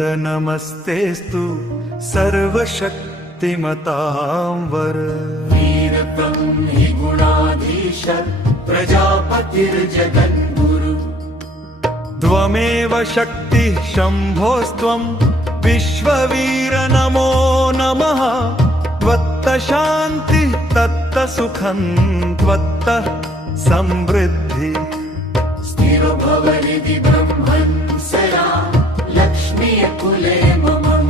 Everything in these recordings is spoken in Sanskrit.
वर नमस्तेस्तु सर्वशक्तिमतांवर। वीरत्वं हि गुणाधीश प्रजापतिर्जगद्गुरु। त्वमेव शक्तिः शम्भोस्त्वं विश्ववीर नमो नमः। त्वत्त शान्तिः तत्त सुखं त्वत्त समृद्धि। स्थिरो भवनिधि ब्रह्मन् सदा लक्ष्मीः कुले मम।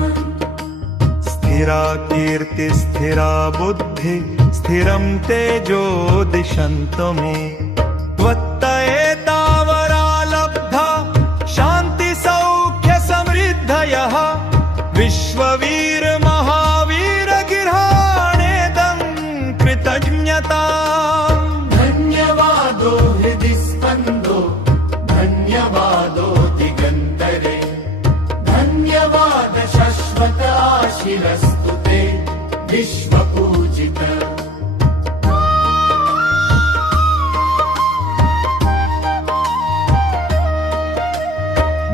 स्थिरा कीर्ति स्थिरा बुद्धि स्थिरं तेजो दिशन्तु मे। त्वत्त एतावरा लब्धा शान्ति सौख्य समृद्धयः। विश्ववीर महावीर गृहाणेदं कृतज्ञता। धन्यवादो हृदि स्पन्दो धन्यवादो दिगन्तरे। धन्यवाद शाश्वत आशिरस्तु ते विश्वपूजित।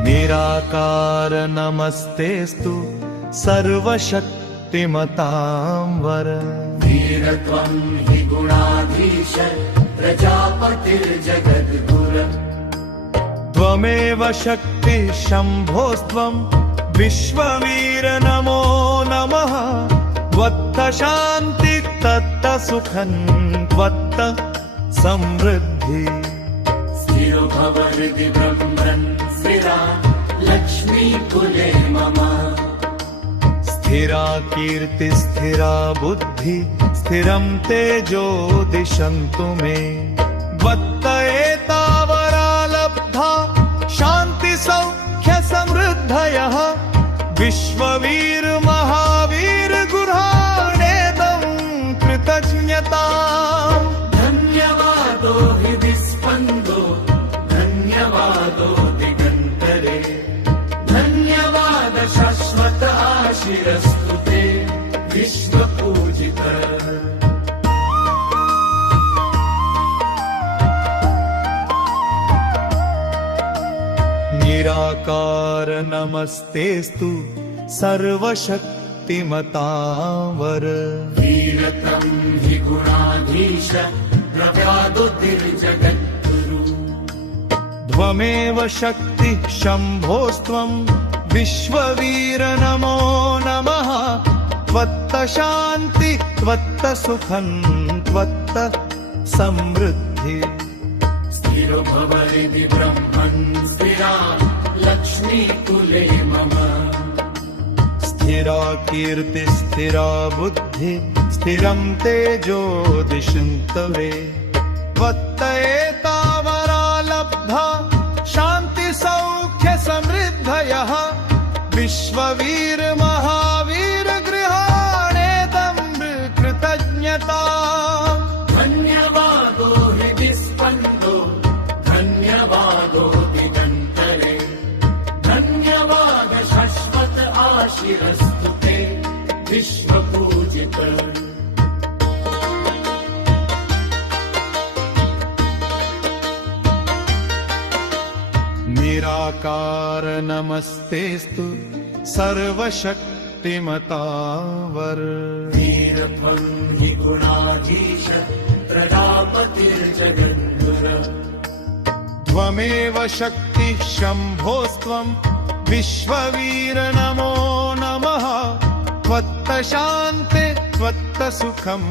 निराकार नमस्तेस्तु सर्वशक्तिमतांवर। वीरत्वं हि गुणाधीश प्रजापतिर्जगद्गुरु। त्वमेव शक्तिः शम्भोस्त्वं विश्ववीर नमो नमः। त्वत्त शान्तिः तत्त सुखं त्वत्त समृद्धि। स्थिरो भव हृदि ब्रह्मन् स्थिरा लक्ष्मी कुले मम। स्थिरा कीर्ति स्थिरा बुद्धि स्थिरं तेजो दिशन्तु मे। त्वत्त एतावरा लब्धा शान्ति सौख्य समृद्धयः। विश्ववीर महावीर गृहाणेदं कृतज्ञता। धन्यवादो हृदि स्पन्दो धन्यवादो दिगन्तरे। धन्यवाद शाश्वत आशिरस्तु ते विश्वपूजित। निराकार नमस्तेस्तु सर्वशक्तिमतांवर। वीरत्वं हि गुणाधीश प्रव्यादुतिर्जगद्गुरु। त्वमेव शक्तिः शम्भोस्त्वं विश्ववीर नमो नमः। त्वत्त शान्ति त्वत्त सुखं त्वत्त समृद्धि। स्थिरो भव हृदि ब्रह्मन् स्थिरा लक्ष्मी कुले मम। स्थिरा कीर्ति स्थिरा बुद्धि स्थिरं तेजो दिशन्तु मे। त्वत्त एतावरा लब्धा शान्ति सौख्य समृद्धयः। विश्ववीर महावीर गृहाणेदं कृतज्ञता। धन्यवादो हृदि स्पन्दो धन्यवादो दिगन्तरे। धन्यवाद शाश्वत आशिरस्तु ते विश्वपूजित। निराकार नमस्तेस्तु सर्वशक्तिमतांवर। वीरत्वं हि गुणाधीश प्रजापतिर्जगद्गुरु। त्वमेव शक्तिः शम्भोस्त्वं विश्ववीर नमो नमः। त्वत्त शान्तिः त्वत्त सुखं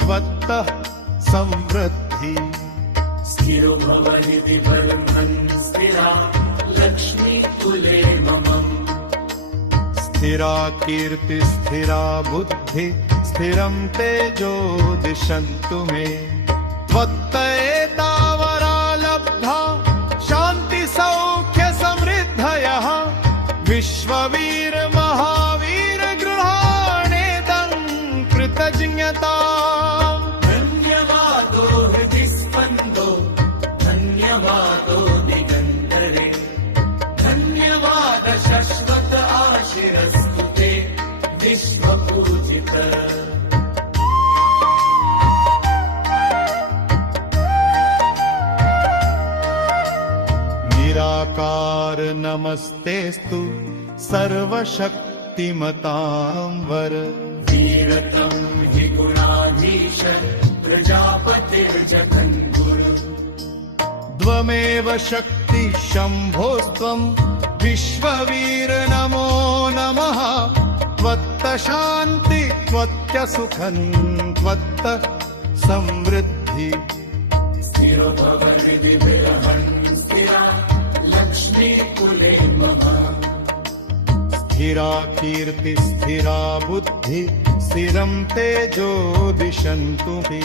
त्वत्त समृद्धि। स्थिरो भव हृदि ब्रह्मन् स्थिरा लक्ष्मी कुले मम। स्थिरा कीर्ति स्थिरा बुद्धि स्थिरं तेजो दिशन्तु मे। त्वत्त एतावरा लब्धा शान्ति सौख्य समृद्धयः। विश्ववीर महावीर गृहाणेदं कृतज्ञता। धन्यवादो हृदि स्पन्दो धन्यवादो दिगन्तरे। धन्यवाद शाश्वत आशिरस्तु ते विश्वपूजित। निराकार नमस्तेस्तु सर्वशक्तिमतां वर। वीरतं हि गुणाधीश प्रजापतिर्जगद्गुरु। त्वमेव शक्ति शम्भोस्त्वं विश्ववीर नमो नमः। त्वत्त शान्ति त्वत्त सुखं त्वत्त समृद्धि। स्थिरो भव हृदि विरहन् स्थिरा लक्ष्मीकुले मम। स्थिरा कीर्ति स्थिरा बुद्धि स्थिरं तेजो दिशन्तु मे।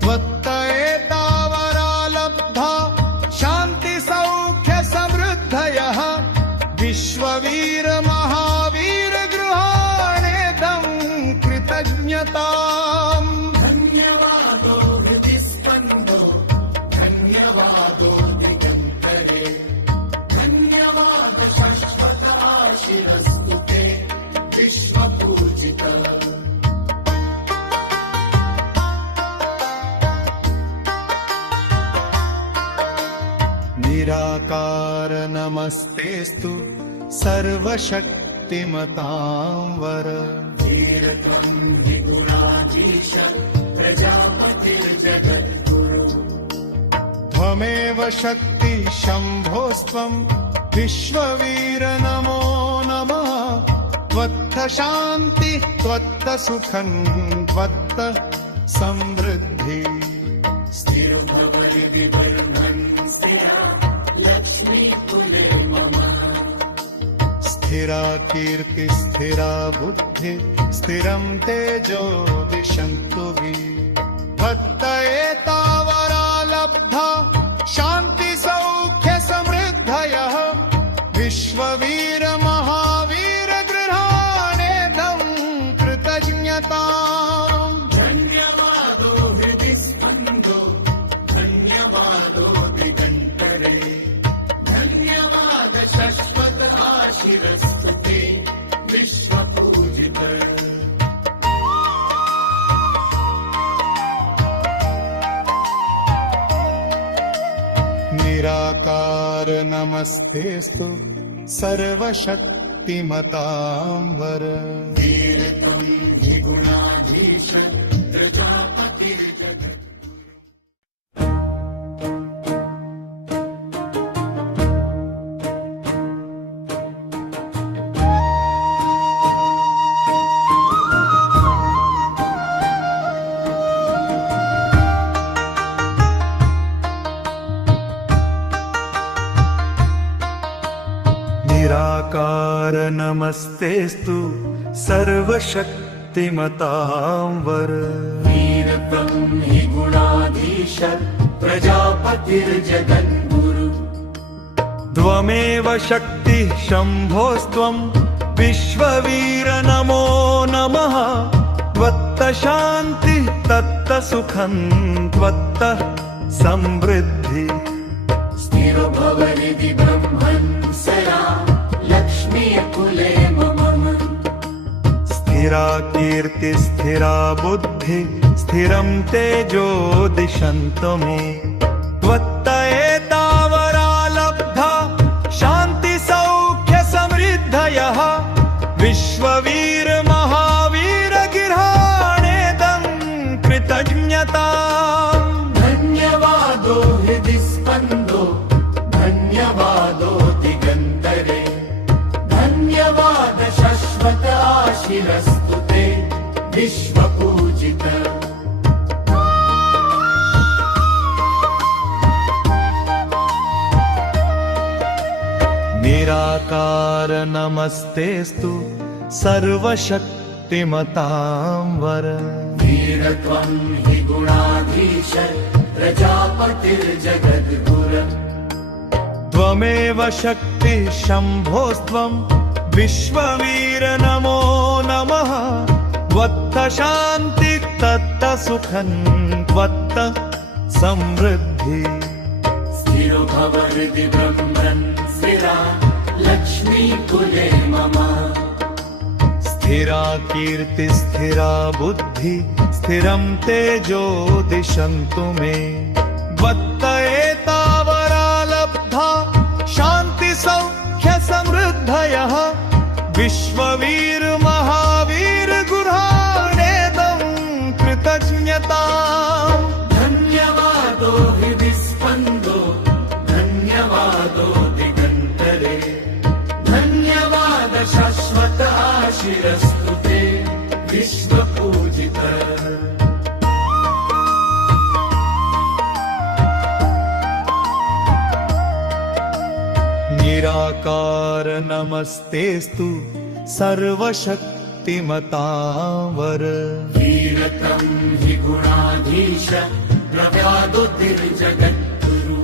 त्वत्त एतावरा लब्धा शान्ति सौख्य समृद्धयः। विश्ववीर महावीर गृहाणेदं कृतज्ञताम्। धन्यवादो हृदि स्पन्दो धन्यवादो दिगन्तरे। धन्यवाद शाश्वत आशिरस्तु ते विश्वपूजित। निराकार नमस्तेस्तु सर्वशक्तिमतां वर। वीरत्वं हि गुणाधीश प्रजापतिर्जगद्गुरु। त्वमेव शक्ति शम्भोस्त्वं विश्ववीर नमो नमः। त्वत्त शान्ति त्वत्त सुखं त्वत्त समृद्धि। स्थिरो भव हृदि बर्हन् स्थिरा लक्ष्मीकुले मम। स्थिरा कीर्ति स्थिरा बुद्धि स्थिरं तेजो दिशन्तु मे। त्वत्त एतावरा लब्धा शान्ति सौख्य समृद्धयः। विश्ववीर महावीर गृहाणेदं कृतज्ञताम्। धन्यवादो हृदि स्पन्दो धन्यवादो दिगन्तरे। धन्यवाद शाश्वत आशिरस्तु ते विश्वपूजित। निराकार नमस्तेस्तु सर्वशक्तिमतां वर। वीरत्वं हि गुणाधीश प्रजापतिर्जगद्गुरु। निराकार नमस्तेस्तु सर्वशक्तिमतां वर। वीरत्वं हि गुणाधीश प्रजापतिर्जगद्गुरु। त्वमेव शक्ति शम्भोस्त्वं विश्ववीर नमो नमः। त्वत्त शान्ति तत्त सुखं त्वत्त समृद्धि। स्थिरो भव हृदि ब्रह्मन् सदा लक्ष्मीकुले मम। स्थिरा कीर्ति स्थिरा बुद्धि स्थिरं तेजो दिशन्तु मे। त्वत्त एतावरा लब्धा शान्ति सौख्य समृद्धयः। विश्ववीर महावीर गृहाणेदं कृतज्ञताम्। धन्यवादो हृदि स्पन्दो धन्यवादो दिगन्तरे। धन्यवाद शाश्वत आशिरस्तु ते विश्वपूजित। निराकार नमस्तेस्तु सर्वशक्तिमतां वर। वीरत्वं हि गुणाधीश प्रजापतिर्जगद्गुरु। त्वमेव शक्ति शम्भोस्त्वं विश्ववीर नमो नमः। त्वत्त शान्ति तत्त सुखं त्वत्त समृद्धि। स्थिरो भव हृदि ब्रह्मन् स्थिरा लक्ष्मीकुले मम। स्थिरा कीर्ति स्थिरा बुद्धि स्थिरं तेजो दिशन्तु मे। त्वत्त एतावरा लब्धा शान्ति सिंहस्तनयः विश्ववीर महावीर गृहाणेदं कृतज्ञताम् धन्यवादो हृदि स्पन्दो धन्यवादो दिगन्तरे धन्यवाद शाश्वत आशिरस्तु ते विश्वपूजित निराकार नमस्तेस्तु सर्वशक्तिमतावर वीरतं हि गुणाधीश प्रव्यादुतिर्जगद्गुरु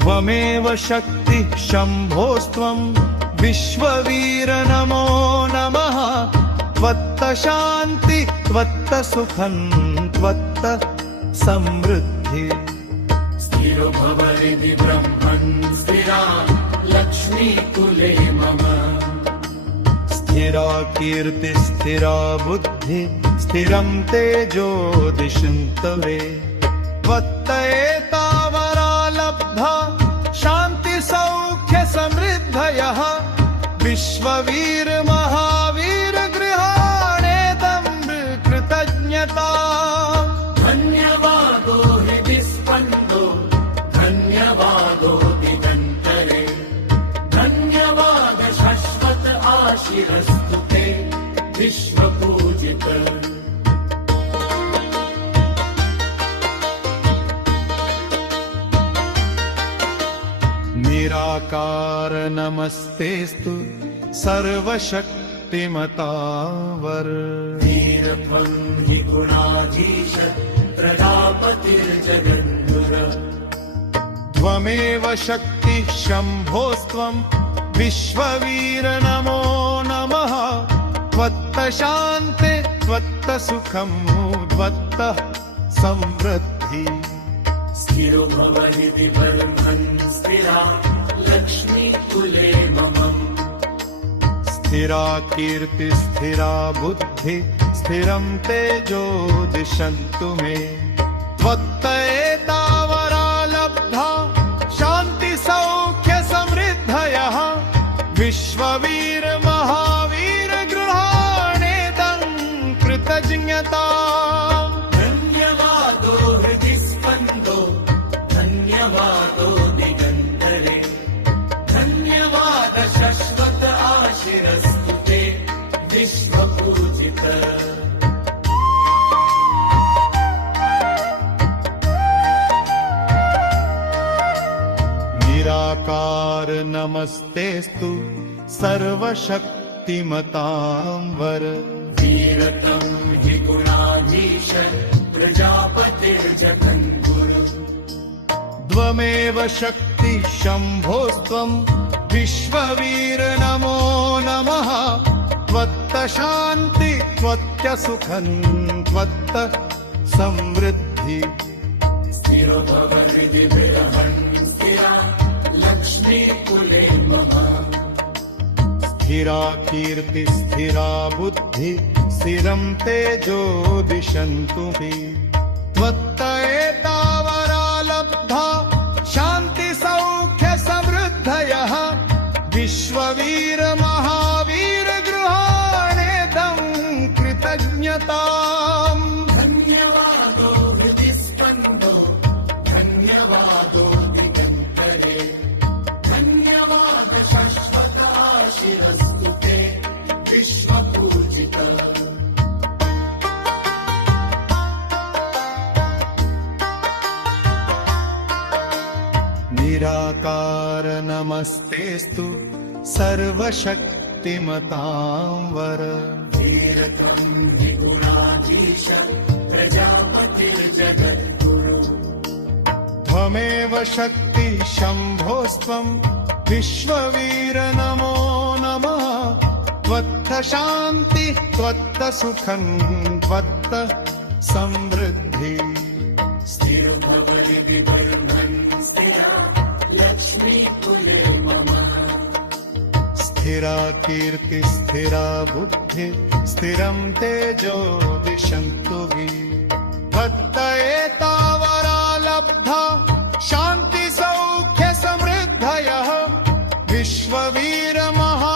त्वमेव शक्तिः शम्भोस्त्वं विश्ववीर नमो नमः त्वत्त शान्ति त्वत्त सुखं त्वत्त समृद्धि स्थिरो भव हृदि ब्रह्मन् स्थिरा लक्ष्मीकुले मम स्थिरा कीर्ति स्थिरा बुद्धि स्थिरं तेजो दिशन्तवे त्वत्त एतावरा लब्धा शान्ति सौख्य समृद्धयः विश्ववीर महावीर गृहाणेदं कृतज्ञता धन्यवादो हृदि स्पन्दो धन्यवादो दिगन्तरे धन्यवाद शाश्वत आशिरस्तु ते विश्वपूजित निराकार नमस्तेस्तु सर्वशक्तिमतावर वीरत्वं हि गुणाधीश प्रजापतिर्जगद्गुर त्वमेव शक्तिः शम्भोस्त्वं विश्ववीर नमो नमः त्वत्त शान्ति त्वत्त सुखं त्वत्त समृद्धि स्थिरो भव हृदि ब्रह्मन् स्थिरा लक्ष्मीकुले मम स्थिरा कीर्ति स्थिरा बुद्धि स्थिरं तेजो दिशन्तु मे त्वत्त एतावरा लब्धा शान्ति सौख्य समृद्धयः विश्ववीर महावीर गृहाणेदं कृतज्ञताम् धन्यवादो हृदि स्पन्दो धन्यवादो दिगन्तरे धन्यवाद शाश्वत आशिरस्तु ते विश्वपूजित निराकार नमस्तेस्तु सर्वशक्तिमतां वर वीरतं हि गुणाधीश प्रजापतिर्जगद्गुरु त्वमेव शक्तिः शम्भोस्त्वं विश्ववीर नमो नमः त्वत्त शान्ति त्वत्त सुखं त्वत्त समृद्धि स्थिरो भव हृदि बृहन् स्थिरा लक्ष्मीकुले मम स्थिरा कीर्ति स्थिरा बुद्धि स्थिरं तेजो दिशन्तु मे त्वत्त एतावरा लब्धा शान्ति सौख्य समृद्धयः विश्ववीर महावीर गृहाणेदं कृतज्ञताम् धन्यवादो हृदि स्पन्दो धन्यवादो दिगन्तरे धन्यवाद शाश्वत आशिरस्तु ते विश्वपूजित निराकार नमस्तेस्तु सर्वशक्तिमतां वर वीरतं हि गुणाधीश प्रजापतिर्जगद्गुरु त्वमेव शक्तिः शम्भोस्त्वं विश्ववीर नमो नमः त्वत्त शान्ति त्वत्त सुखं त्वत्त समृद्धि स्थिरो भव हृदि ब्रह्मन् स्थिरा लक्ष्मीकुले मम स्थिरा कीर्ति स्थिरा बुद्धि स्थिरं तेजो दिशन्तु मे त्वत्त एतावरा लब्धा शान्ति सौख्य समृद्धयः विश्ववीर महा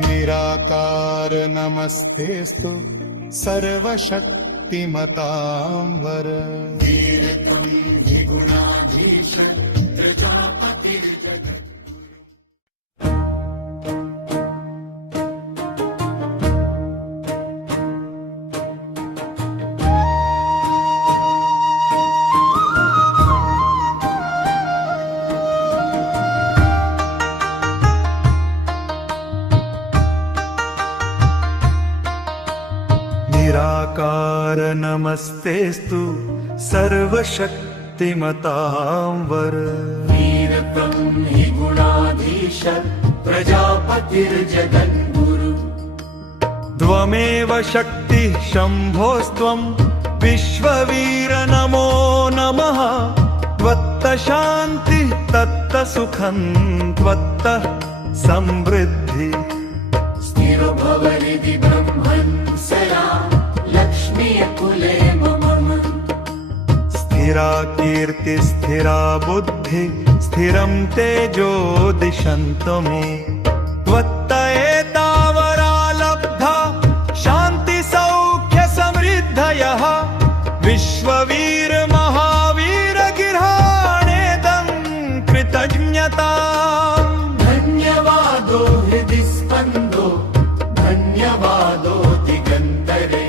निराकार नमस्तेस्तु सर्वशक्तिमतां वर। वीरतं हि गुणाधीश प्रजापतिर्जगत् निराकार नमस्तेस्तु सर्वशक्तिमतां वर। वीरतं हि गुणाधीश प्रजापतिर्जगद्गुरु त्वमेव शक्तिः शम्भोस्त्वं विश्ववीर नमो नमः। त्वत्तः शान्तिः तत्तः सुखं त्वत्तः समृद्धि। स्थिरो भवरिति ब्रह्मन् सदा लक्ष्मीकुले मम। स्थिरा कीर्ति स्थिरा बुद्धि स्थिरं तेजो दिशन्तु मे। त्वत्त एतावरा लब्धा शान्ति सौख्य समृद्धयः। विश्ववीर महावीर गृहाणेदं कृतज्ञताम्। धन्यवादो हृदि स्पन्दो धन्यवादो दिगन्तरे।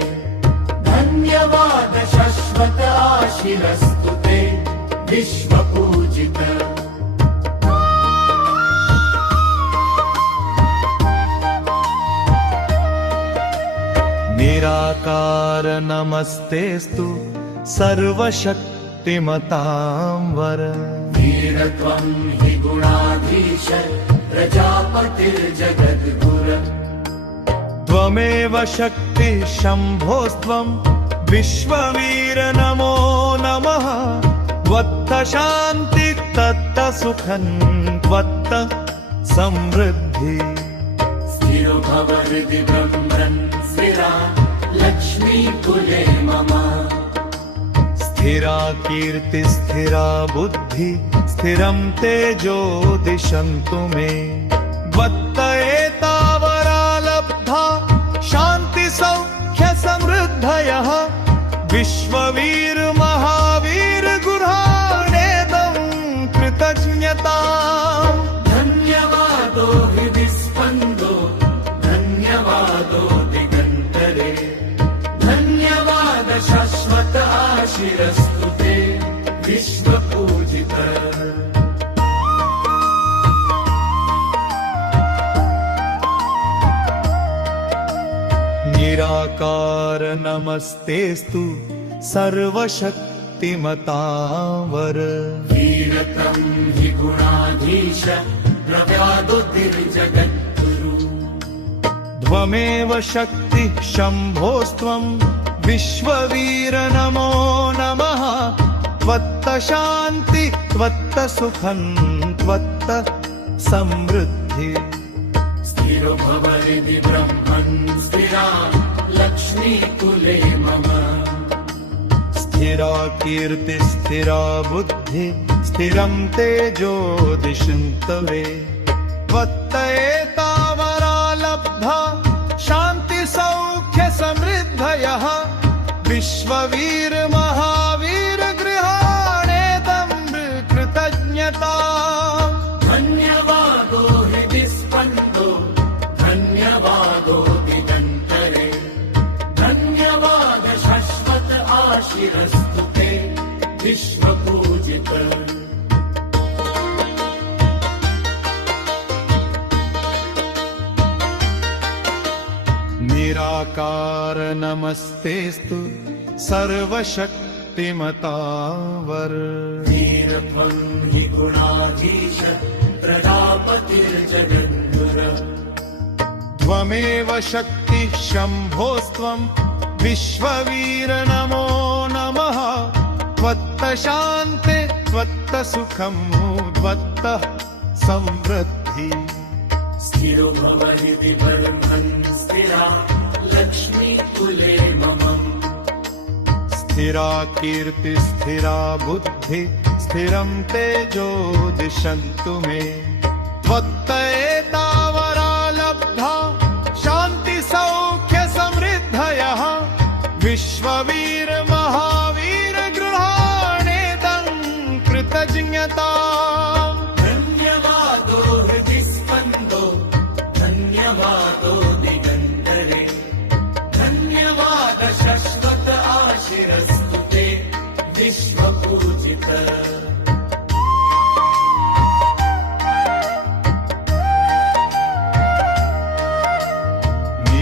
धन्यवाद शाश्वत आशिरस्तु ते विश्वपूजित। निराकार नमस्तेस्तु सर्वशक्तिमतां वर। वीरत्वं हि गुणाधीश प्रजापतिर्जगद्गुरु त्वमेव शक्तिः शम्भोस्त्वं विश्ववीर नमो नमः। त्वत्तः शान्तिः तत्तः सुखं त्वत्तः समृद्धि। स्थिरो भव हृदि ब्रह्मन् स्थिरा लक्ष्मीकुले मम। स्थिरा कीर्ति स्थिरा बुद्धि स्थिरं तेजो दिशन्तु मे। त्वत्त एतावरा लब्धा शान्ति सौख्य समृद्धयः। विश्ववीर महावीर गृहाणेदं कृतज्ञताम्। धन्यवादो हृदि स्पन्दो धन्यवादो दिगन्तरे। धन्यवाद शाश्वत आशिरस्तु ते विश्वपूजित। निराकार नमस्तेस्तु सर्वशक्तिमतां वर। वीरतं हि गुणाधीश प्रव्यादुतिर्जगद्गुरु त्वमेव शक्तिः शम्भोस्त्वं विश्ववीर नमो नमः। त्वत्तः शान्तिः त्वत्तः सुखं त्वत्तः समृद्धि। स्थिरो भव हृदि ब्रह्मन् स्थिरा लक्ष्मीकुले मम। स्थिरा कीर्ति स्थिरा बुद्धि स्थिरं तेजो दिशन्तु मे। त्वत्त एतावरा लब्धा शान्ति सौख्य समृद्धयः। विश्ववीर महावीर गृहाणेदं कृतज्ञताम्। धन्यवादो हृदि स्पन्दो धन्यवादो दिगन्तरे। धन्यवाद शाश्वत आशिरस्तु ते विश्वपूजित। निराकार नमस्तेस्तु सर्वशक्तिमतां वर। वीरत्वं हि गुणाधीश प्रजापतिर्जगद्गुरु त्वमेव शक्तिः शम्भोस्त्वं विश्ववीर नमो नमः। त्वत्तः शान्तिः त्वत्तः सुखं त्वत्तः समृद्धि। स्थिरो भव हृदि ब्रह्मन् स्थिरा लक्ष्मीकुले मम। स्थिरा कीर्ति स्थिरा बुद्धि स्थिरं तेजो दिशन्तु मे। त्वत्त एतावरा लब्धा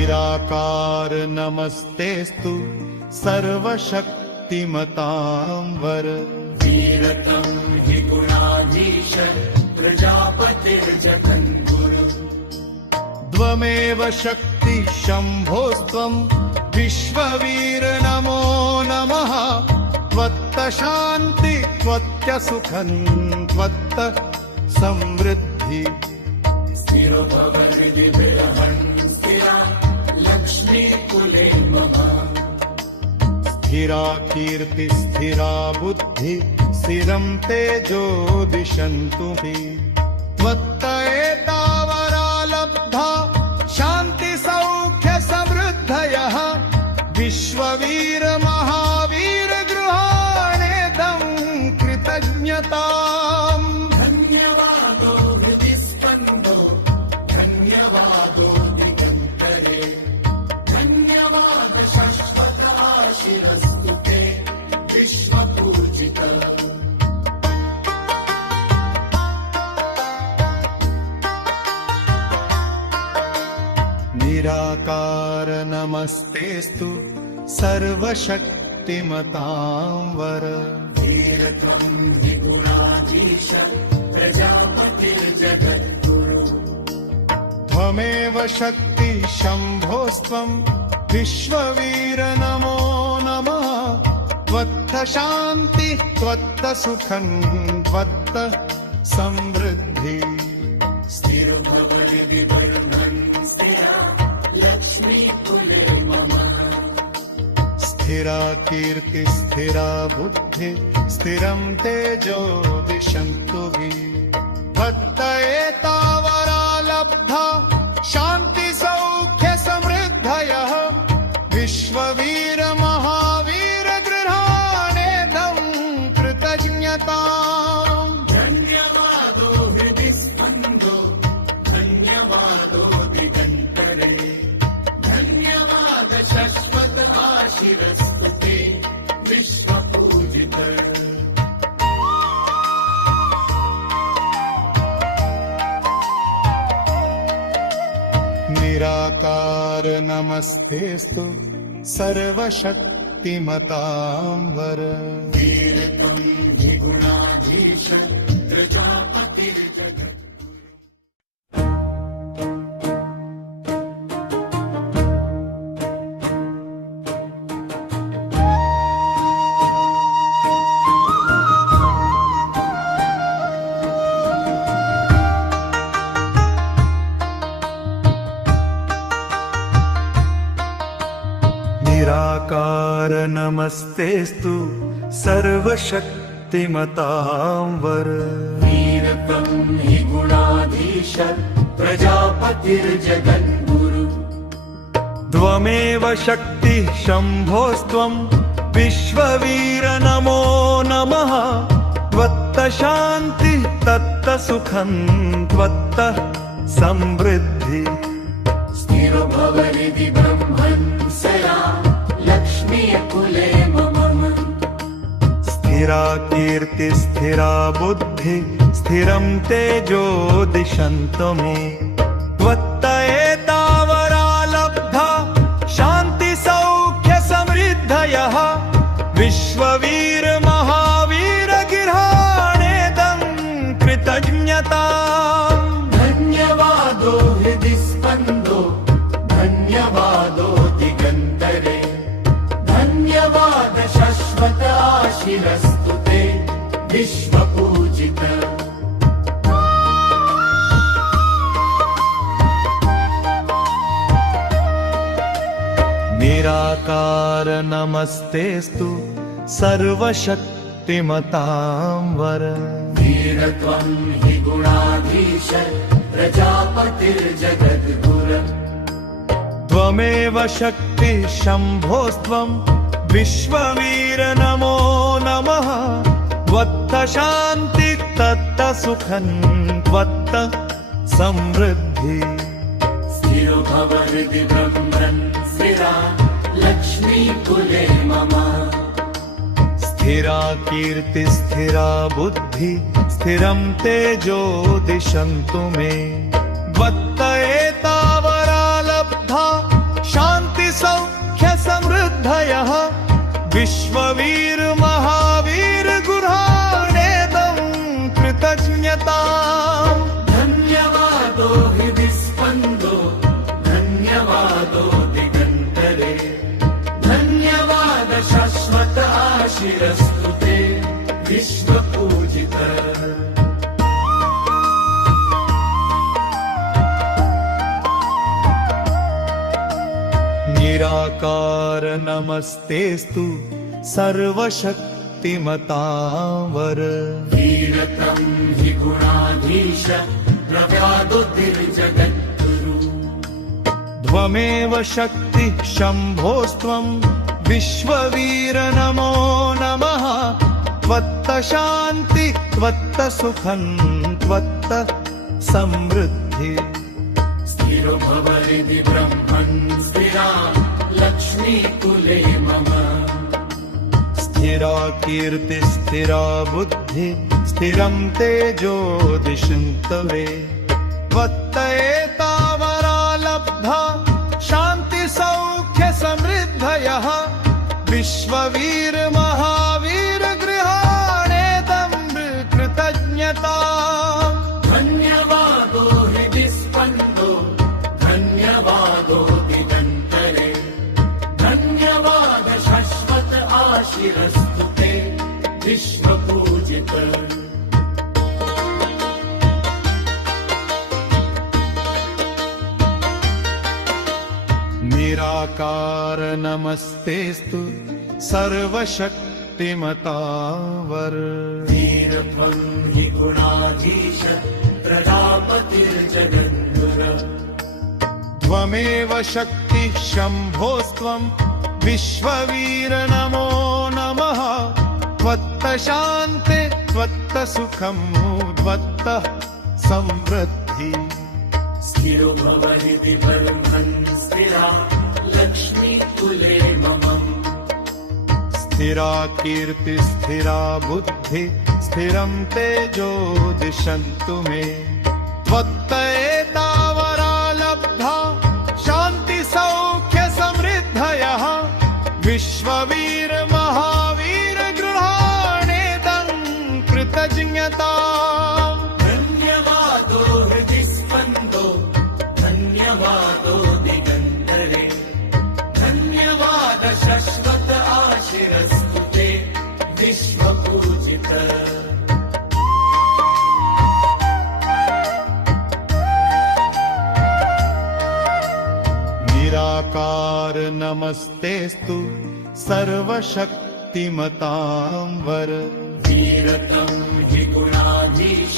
निराकार नमस्तेस्तु सर्वशक्तिमतां वर। वीरतं हि गुणाधीश प्रजापतिर्जगद्गुरु। त्वमेव शक्ति शम्भोस्त्वं विश्ववीर नमो नमः। त्वत्त शान्ति त्वत्त सुखं त्वत्त समृद्धि। स्थिरो भव हृदि विरहन् स्थिरा लक्ष्मीकुले मम। स्थिरा कीर्ति स्थिरा बुद्धि स्थिरं तेजो दिशन्तु मे। त्वत्त एतावरा लब्धा शान्ति सौख्य समृद्धयः। विश्ववीर महावीर गृहाणेदं कृतज्ञताम्। धन्यवादो हृदि स्पन्दो धन्यवादो दिगन्तरे। धन्यवाद शाश्वत आशिरस्तु ते विश्वपूजित। निराकार नमस्तेस्तु सर्वशक्तिमतां वर। वीरत्वं हि गुणाधीश प्रजापतिर्जगद्गुरु। त्वमेव शक्ति शम्भोस्त्वं विश्ववीर नमो नमः। त्वत्त शान्ति त्वत्त सुखं त्वत्त समृद्धि। स्थिरो भव हृदि वर्धन् स्थिरा लक्ष्मीकुले मम। स्थिरा कीर्ति स्थिरा बुद्धि स्थिरं तेजो दिशन्तु मे। त्वत्त एतावरा लब्धा शान्ति सौख्य समृद्धयः। विश्ववीर महावीर गृहाणेदं कृतज्ञताम्। धन्यवादो हृदि स्पन्दो धन्यवादो दिगन्तरे। धन्यवाद शाश्वत आशिरस्तु ते विश्वपूजित। निराकार नमस्तेस्तु सर्वशक्तिमतां वर। वीरत्वं हि गुणाधीश प्रजापतिर्जगत्। निराकार नमस्तेस्तु सर्वशक्तिमतां वर। वीरत्वं हि गुणाधीश प्रजापतिर्जगद्गुरु। त्वमेव शक्ति शम्भोस्त्वं विश्ववीर नमो नमः। त्वत्त शान्ति तत्त सुखं त्वत्त समृद्धि। स्थिरो भव हृदि ब्रह्मन् सदा लक्ष्मीकुले मम। स्थिरा कीर्ति स्थिरा बुद्धि स्थिरं तेजो दिशन्तु मे। त्वत्त एतावरा लब्धा शान्ति सौख्य समृद्धयः। विश्ववीर महावीर गृहाणेदं कृतज्ञताम्। धन्यवादो हृदि स्पन्दो धन्यवादो दिगन्तरे। धन्यवाद शाश्वत आशिरस्तु ते विश्वपूजित। निराकार नमस्तेस्तु सर्वशक्तिमतां वर। वीरत्वं हि गुणाधीश प्रजापतिर्जगद्गुरु। त्वमेव शक्ति शम्भोस्त्वं विश्ववीर नमो नमः। त्वत्त शान्ति तत्त सुखं त्वत्त समृद्धि। स्थिरो भव हृदि ब्रह्मन् स्थिरा लक्ष्मीकुले मम। स्थिरा कीर्ति स्थिरा बुद्धि स्थिरं तेजो दिशन्तु मे। त्वत्त एतावरा लब्धा विश्ववीर महावीर गृहाणेदं कृतज्ञता धन्यवादो हृदि स्पन्दो धन्यवादो दिगन्तरे धन्यवाद शाश्वत आशिरस्तु ते विश्वपूजित निराकार नमस्तेस्तु सर्वशक्तिमतावर वीरतं हि गुणाधीश प्रव्यादुर्जगद्गुरु त्वमेव शक्तिः शम्भोस्त्वं विश्ववीर नमो नमः त्वत्त शान्ति त्वत्त सुखं त्वत्त समृद्धि स्थिरो भव हृदि ब्रह्मन् स्थिरा लक्ष्मीकुले मम स्थिरा कीर्ति स्थिरा बुद्धि स्थिरं तेजो दिशन्तवे त्वत्त एतावरा लब्धा शान्ति सौख्य समृद्धयः विश्ववीर महावीर गृहाणेदं कृतज्ञता धन्यवादो हृदि स्पन्दो धन्यवादो दिगन्तरे धन्यवाद शाश्वत आशिरस्तु ते विश्वपूजित निराकार नमस्तेस्तु सर्वशक्तिमतावर वीरत्वं हि गुणाधीश प्रजापतिर्जगद्गुरु त्वमेव शक्तिः शम्भोस्त्वं विश्ववीर नमो नमः त्वत्त शान्ति त्वत्त सुखं त्वत्त समृद्धि स्थिरो भव हृदि ब्रह्मन् स्थिरा लक्ष्मीकुले मम स्थिरा कीर्ति स्थिरा बुद्धि स्थिरं तेजो दिशन्तु मे त्वत्त एतावरा लब्धा शान्ति सौख्य समृद्धयः विश्ववीर महावीर गृहाणेदं कृतज्ञता धन्यवादो हृदि स्पन्दो धन्यवादो दिगन्तरे धन्यवाद शाश्वत आशिरस्तु ते विश्वपूजित निराकार नमस्तेस्तु सर्वशक्तिमतां वर वीरतं हि गुणाधीश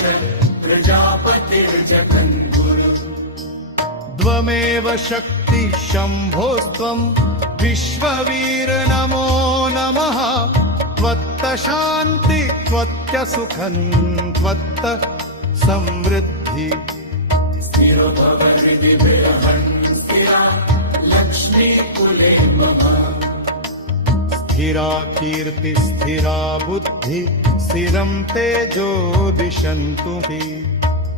प्रजापतिर्जगद्गुरु त्वमेव शक्तिः शम्भोस्त्वं विश्ववीर नमो नमः त्वत्त शान्ति त्वत्त सुखं त्वत्त समृद्धि स्थिरो भव हृदि बृहन् स्थिरा लक्ष्मीकुले मम स्थिरा कीर्ति स्थिरा बुद्धि स्थिरं तेजो दिशन्तु मे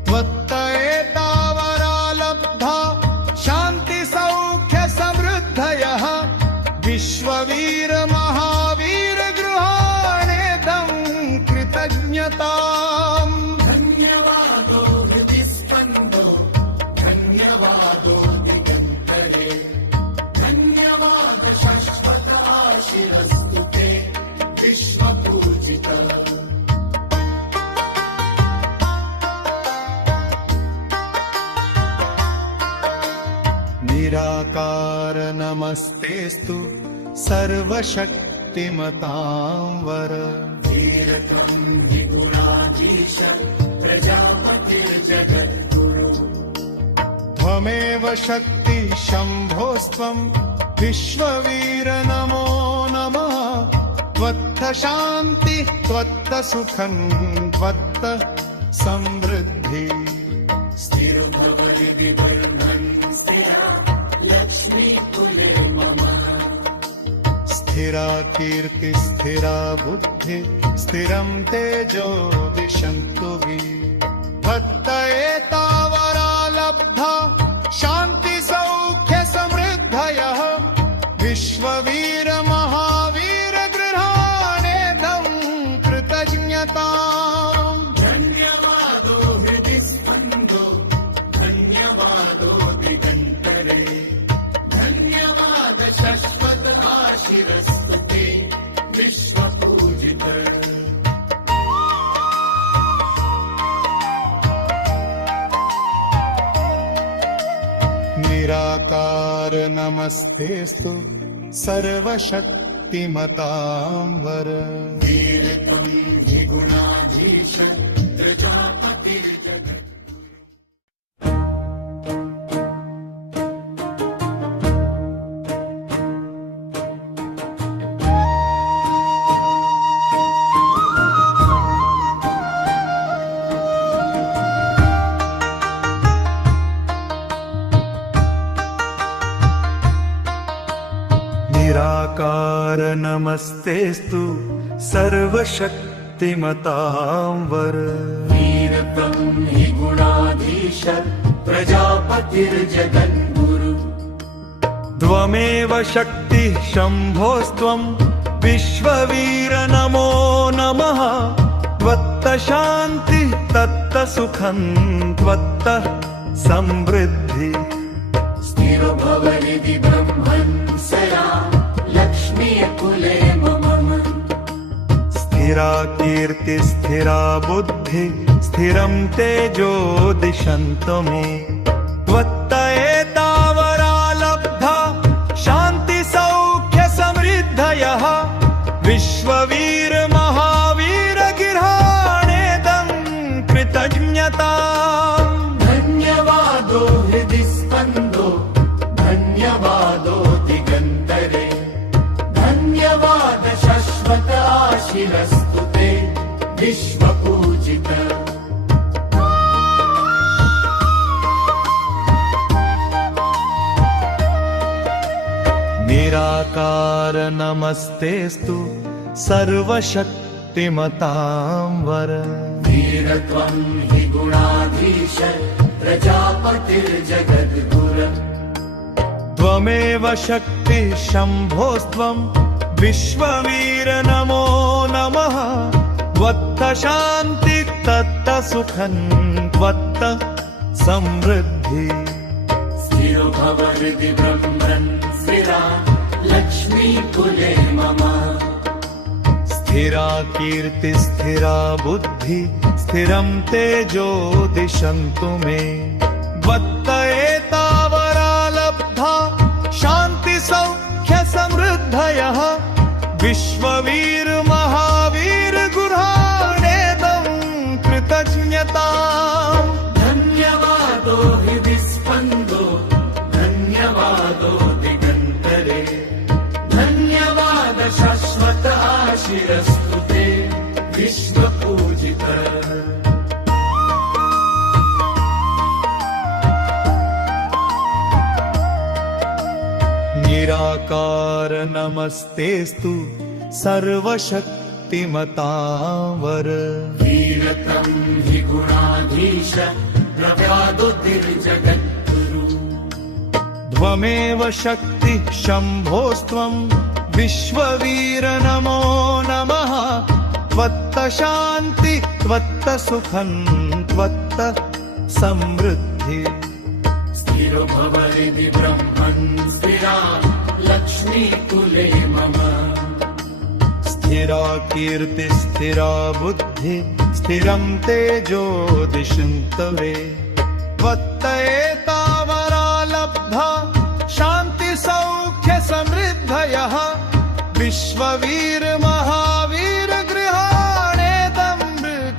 त्वत्त एतावरा लब्धा शान्ति सौख्य समृद्धयः विश्ववीर महावीर गृहाणेदं कृतज्ञताम् धन्यवादो हृदि स्पन्दो धन्यवादो दिगन्तरे धन्यवाद शाश्वत आशिरस्तु ते विश्वपूजित निराकार नमस्तेस्तु सर्वशक्तिमतां वर वीरतं हि गुणाधीश प्रजापतिर्जगद्गुरु त्वमेव शक्तिः शम्भोस्त्वं विश्ववीर नमो नमः त्वत्त शान्ति त्वत्त सुखं त्वत्त समृद्धि स्थिरो भव हृदि ब्रह्मन् स्थिरा लक्ष्मीकुले मम स्थिरा कीर्ति स्थिरा बुद्धि स्थिरं तेजो दिशन्तु मे त्वत्त एतावरा लब्धा शान्ति सौख्य समृद्धयः विश्ववीर महावीर दिगन्तरे धन्यवाद शश्वत आशिरस्तु ते विश्वपूजित निराकार नमस्तेस्तु सर्वशक्तिमतां वर वीरतं हि गुणाधीश प्रजापतिर्जगत् निराकार नमस्तेस्तु सर्वशक्तिमतां वर वीरतं हि गुणाधीश प्रजापतिर्जगद्गुरु त्वमेव शक्तिः शम्भोस्त्वं विश्ववीर नमो नमः त्वत्तः शान्तिः तत्तः सुखं त्वत्तः समृद्धि स्थिरो भव हृदि ब्रह्मन् सदा लक्ष्मीकुले मम स्थिरा कीर्ति स्थिरा बुद्धि स्थिरं तेजो दिशन्तु मे त्वत्त एतावरा लब्धा शान्ति सौख्य समृद्धयः विश्ववीर महावीर गृहाणेदं कृतज्ञताम् धन्यवादो हृदि स्पन्दो धन्यवादो दिगन्तरे धन्यवाद शश्वत आशिरस्तु ते विश्वपूजित निराकार नमस्तेस्तु सर्वशक्तिमतां वर वीरत्वं हि गुणाधीश प्रजापतिर्जगद्गुरु त्वमेव शक्तिः शम्भोस्त्वं विश्ववीर नमो नमः त्वत्तः शान्तिः तत्तः सुखं त्वत्तः समृद्धि स्थिरो भव हृदि ब्रह्मन् स्थिरा लक्ष्मीकुले मम स्थिरा कीर्ति स्थिरा बुद्धि स्थिरं तेजो दिशन्तु मे त्वत्त एतावरा लब्धा शान्ति सौख्य समृद्धयः विश्ववीर महावीर गृहाणेदं कृतज्ञताम् धन्यवादो हृदि स्पन्दो धन्यवादो दिगन्तरे धन्यवाद शाश्वत आशिरस्तु ते विश्वपूजित निराकार नमस्तेस्तु सर्वशक्तिमतां वर वीरतं हि गुणाधीश प्रव्यादुतिर्जगद्गुरु त्वमेव शक्तिः शम्भोस्त्वं विश्ववीर नमो नमः त्वत्तः शान्तिः त्वत्तः सुखं त्वत्तः समृद्धि स्थिरो भव हृदि ब्रह्मन् स्थिरा लक्ष्मीकुले मम स्थिरा कीर्ति स्थिरा बुद्धि स्थिरं तेजो दिशन्तु मे त्वत्त एतावरा लब्धा शान्ति सौख्य समृद्धयः विश्ववीर महावीर गृहाणेदं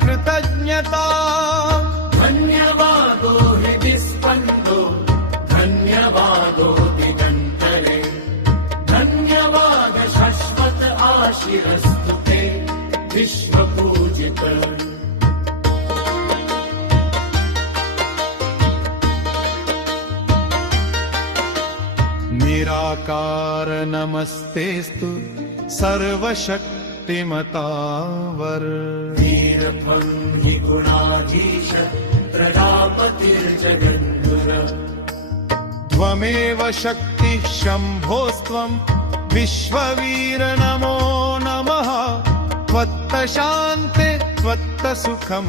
कृतज्ञताम् धन्यवादो हृदि स्पन्दो धन्यवादो दिगन्तरे धन्यवाद शाश्वत आशिरस्तु ते विश्वपूजित निराकार नमस्तेस्तु सर्वशक्तिमतां वर वीरत्वं हि गुणाधीश प्रजापतिर्जगद्गुरु त्वमेव शक्तिः शम्भोस्त्वं विश्ववीर नमो नमः त्वत्तः शान्तिः त्वत्तः सुखं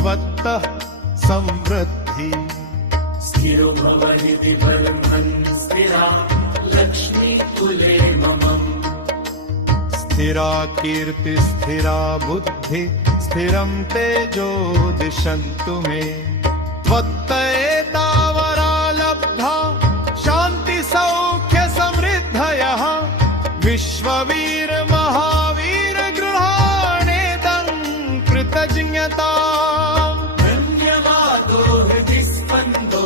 त्वत्तः समृद्धि स्थिरोभवनिधि ब्रह्मन् स्थिरा लक्ष्मी कुले ममम् स्थिरा कीर्ति स्थिरा बुद्धि स्थिरं तेजो दिशन्तु मे त्वत्तएतावरा लब्धा शान्ति सौख्य समृद्धयः विश्ववीर महावीर गृहाणेदं कृतज्ञताम् धन्यवादो हृदि स्पन्दो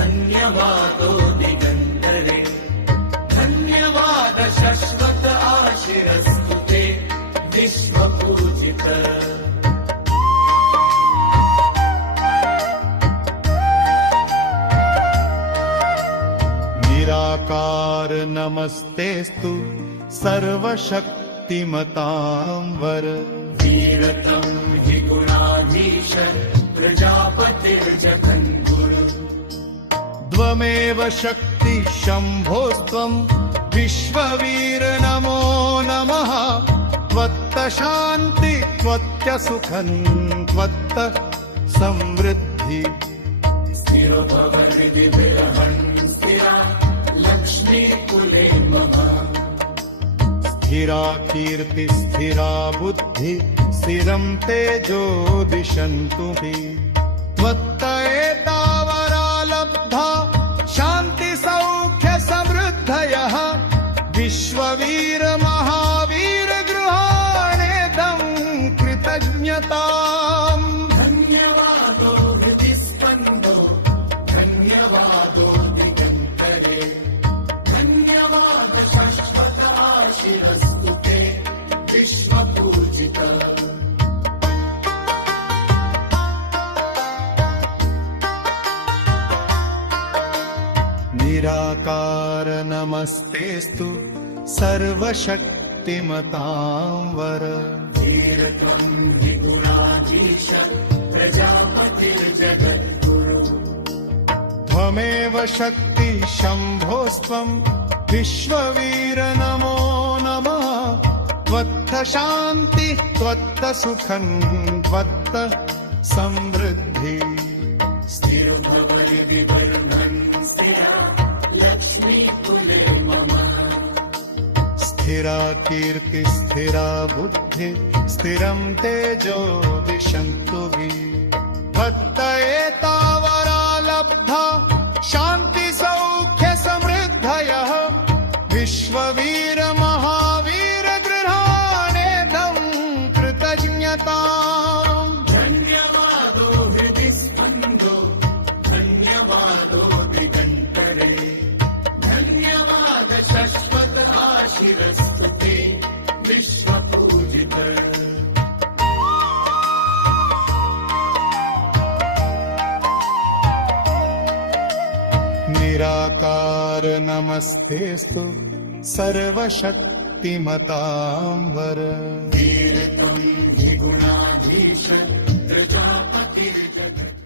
धन्यवादो दिगन्तरे धन्यवाद शश्वत आशिरस्तु ते विश्वपूजित निराकार नमस्तेस्तु सर्वशक्तिमतां वर वीरतं हि गुणाधीश प्रजापतिर्जगन्गुरु त्वमेव शक्ति शम्भोस्त्वं विश्ववीर नमो नमः त्वत्त शान्ति त्वत्त सुखं त्वत्त समृद्धि स्थिरो भवनिधि ब्रह्मन् स्थिरा लक्ष्मी कुले मम स्थिरा कीर्ति स्थिरा बुद्धि स्थिरं तेजो दिशन्तु मे त्वत्तएतावरा लब्धा शान्ति सौख्य समृद्धयः विश्ववीर महावीर गृहाणेदं कृतज्ञताम् धन्यवादो हृदि स्पन्दो धन्यवादो दिगन्तरे धन्यवाद शश्वत आशिरस्तु ते विश्वपूजित निराकार नमस्तेस्तु सर्वशक्तिमतां वर वीरत्वं हि गुणाधीश प्रजापतिर्जगद्गुरु त्वमेव शक्ति शम्भोस्त्वं विश्ववीर नमो नमः त्वत्त शान्ति त्वत्त सुखं त्वत्त समृद्धि स्थिरो भवनिधि ब्रह्मन् स्थिरा लक्ष्मी कुले मम स्थिरा कीर्ति स्थिरा बुद्धि स्थिरं तेजो दिशन्तु मे त्वत्तएतावरा लब्धा शान्ति सौख्य समृद्धयः विश्ववीर महावीर गृहाणेदं कृतज्ञताम् धन्यवादो हृदि स्पन्दो धन्यवादो दिगन्तरे धन्यवाद शश्वत आशिरस्तु ते विश्वपूजित निराकार नमस्तेस्तु सर्वशक्तिमतां वर वीरत्वं हि गुणाधीश प्रजापतिर्जगत्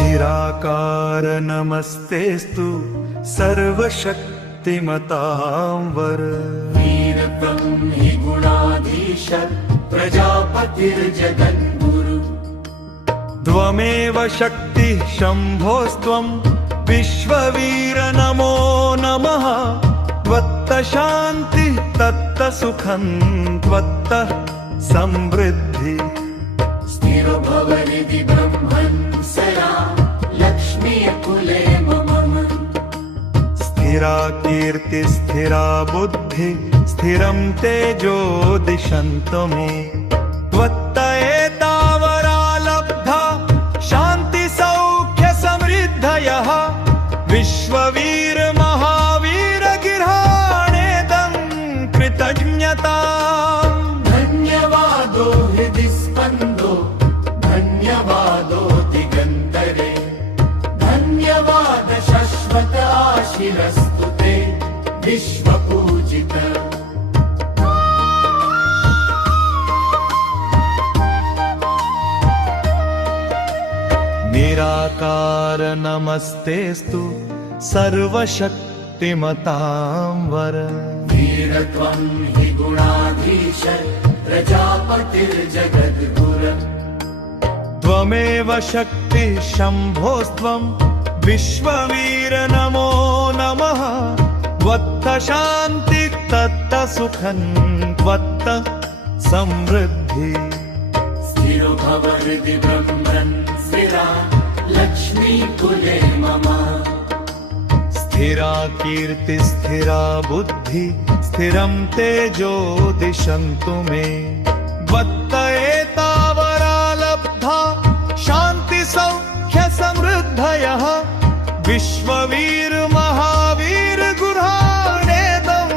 निराकार नमस्तेस्तु सर्वशक्तिमतां वर वीरत्वं हि गुणाधीश प्रजापतिर्जगद्गुरु त्वमेव शक्ति शम्भोस्त्वं विश्ववीर नमो नमः त्वत्त शान्ति तत्त सुखं त्वत्त समृद्धि स्थिरो भवनिधि ब्रह्मन् स्थिरा लक्ष्मी कुले मम स्थिरा कीर्ति स्थिरा बुद्धि स्थिरं तेजो दिशन्तु मे त्वत्तएतावरा लब्धा शान्ति सौख्य समृद्धयः विश्ववीर महावीर गृहाणेदं कृतज्ञताम् धन्यवादो हृदि स्पन्दो धन्यवादो दिगन्तरे धन्यवाद शश्वत आशिरस्तु ते विश्वपूजित निराकार नमस्तेस्तु सर्वशक्तिमतां वर। वीरत्वं हि गुणाधीश प्रजापतिर्जगद्गुर। त्वमेव शक्तिः शम्भोस्त्वं विश्ववीर नमो नमः। त्वत्त शान्तिः तत्त सुखं त्वत्त समृद्धि। स्थिरो भव हृदि ब्रह्मन् स्थिरा लक्ष्मीकुले मम। स्थिरा कीर्ति स्थिरा बुद्धि स्थिरं तेजो दिशन्तु मे। त्वत्त एतावरा लब्धा शान्ति सौख्य समृद्धयः। विश्ववीर महावीर गृहाणेदं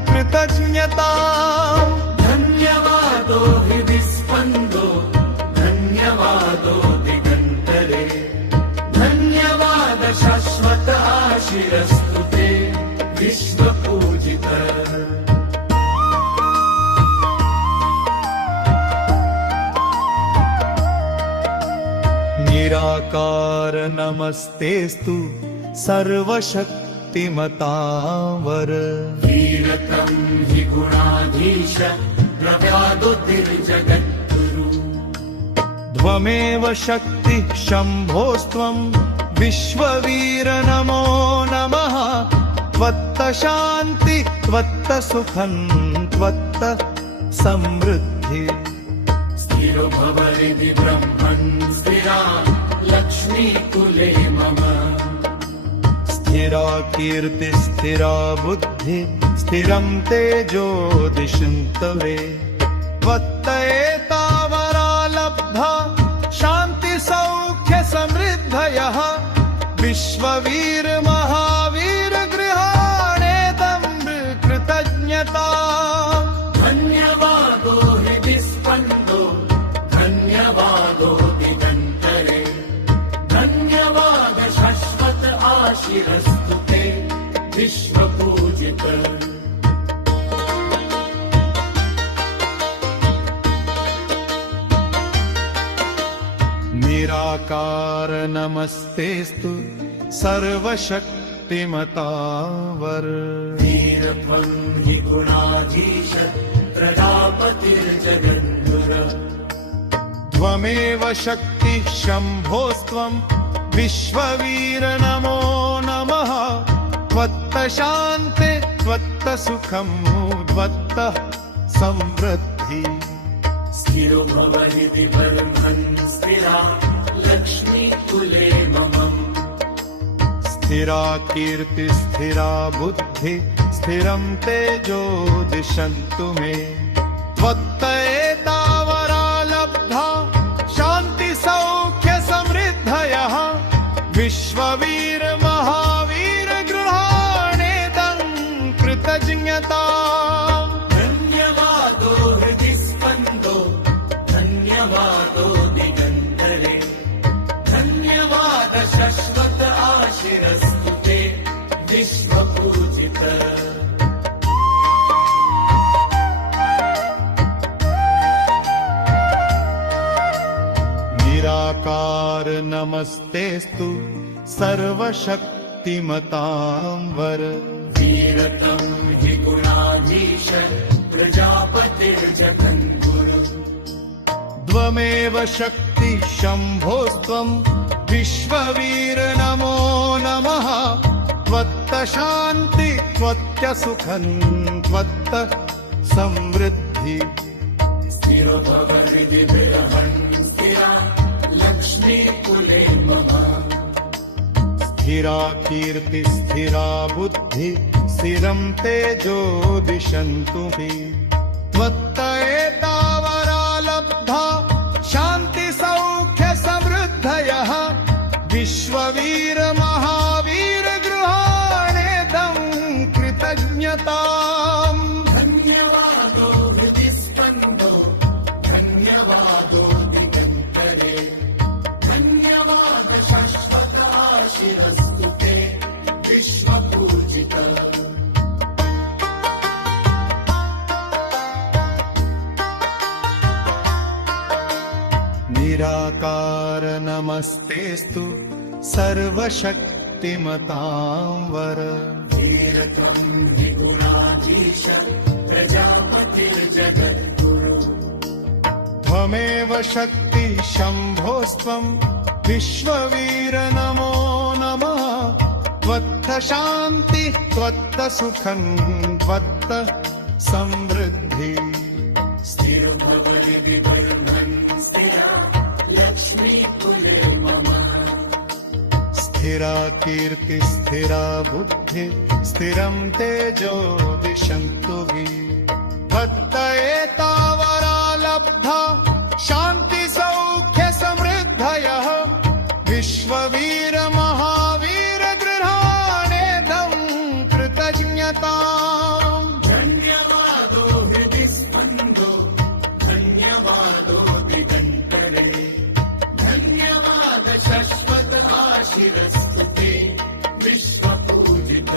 कृतज्ञताम्। धन्यवादो हृदि स्पन्दो धन्यवादो दिगन्तरे। धन्यवाद शाश्वत आशिरस्तु ते विश्वपूजित। निराकार नमस्तेस्तु सर्वशक्तिमतां वर। वीरतं हि गुणाधीश प्रव्यादुतिर्जगद्गुरु। त्वमेव शक्तिः शम्भोस्त्वं विश्ववीर नमो नमः। त्वत्त शान्ति त्वत्त सुखं त्वत्त समृद्धि। स्थिरो भव हृदि ब्रह्मन् स्थिरा लक्ष्मीकुले मम। स्थिरा कीर्ति स्थिरा बुद्धि स्थिरं तेजो दिशन्तु मे। त्वत्त एतावरा लब्धा शान्ति सौख्य समृद्धयः। विश्ववीर महावीर गृहाणेदं कृतज्ञताम्। धन्यवादो हृदि स्पन्दो धन्यवादो दिगन्तरे। धन्यवाद शाश्वत आशिरस्तु ते विश्वपूजित। निराकार नमस्तेस्तु सर्वशक्तिमतां वर। वीरत्वं हि गुणाधीश प्रजापतिर्जगद्गुर। त्वमेव शक्तिः शम्भोस्त्वं विश्ववीर नमो नमः। त्वत्त शान्ति त्वत्त सुखं त्वत्त समृद्धि। स्थिरो भव हृदि ब्रह्मन् स्थिरा लक्ष्मीकुले मम। स्थिरा कीर्ति स्थिरा बुद्धि स्थिरं तेजो दिशन्तु मे। त्वत्त एतावरा लब्धा शान्ति सौख्य समृद्धयः। विश्ववीर महावीर गृहाणेदं कृतज्ञताम्। धन्यवादो हृदि स्पन्दो धन्यवादो दिगन्तरे। धन्यवाद शाश्वत आशिरस्तु ते विश्वपूजित। निराकार नमस्तेस्तु सर्वशक्तिमतां वर। वीरतं हि गुणाधीश प्रजापतिर्जगद्गुर। त्वमेव शक्तिः शम्भोस्त्वं विश्ववीर नमो नमः। त्वत्त शान्ति त्वत्त सुखं त्वत्त समृद्धि। स्थिरो भव हृदि ब्रह्मन् स्थिरा लक्ष्मीकुले मम। स्थिरा कीर्ति स्थिरा बुद्धि स्थिरं तेजो दिशन्तु मे। त्वत्त एतावरा लब्धा शान्ति सौख्य समृद्धयः। विश्ववीर महावीर गृहाणेदं कृतज्ञताम्। धन्यवादो हृदि स्पन्दो धन्यवादो दिगन्तरे। धन्यवाद शाश्वत आशिरस्तु ते विश्वपूजित। निराकार नमस्तेस्तु सर्वशक्तिमतां वर। वीरत्वं हि गुणाधीश प्रजापतिर्जगद्गुरु। त्वमेव शक्ति शम्भोस्त्वं विश्ववीर नमो नमः। त्वत्त शान्ति त्वत्त सुखं त्वत्त समृद्धि। स्थिरो भवति ब्रह्मन् स्थिरा लक्ष्मी कुले मम। स्थिरा कीर्ति स्थिरा बुद्धि स्थिरं तेजो दिशन्तु हि। त्वत्त एतावरा लब्धा शान्ति सौख्य समृद्धयः। विश्ववीर महावीर गृहाणेदं कृतज्ञताम्। धन्यवादो हृदि स्पन्दो धन्यवादो दिगन्तरे। धन्यवाद शश्वत आशिरस्तु ते विश्वपूजित।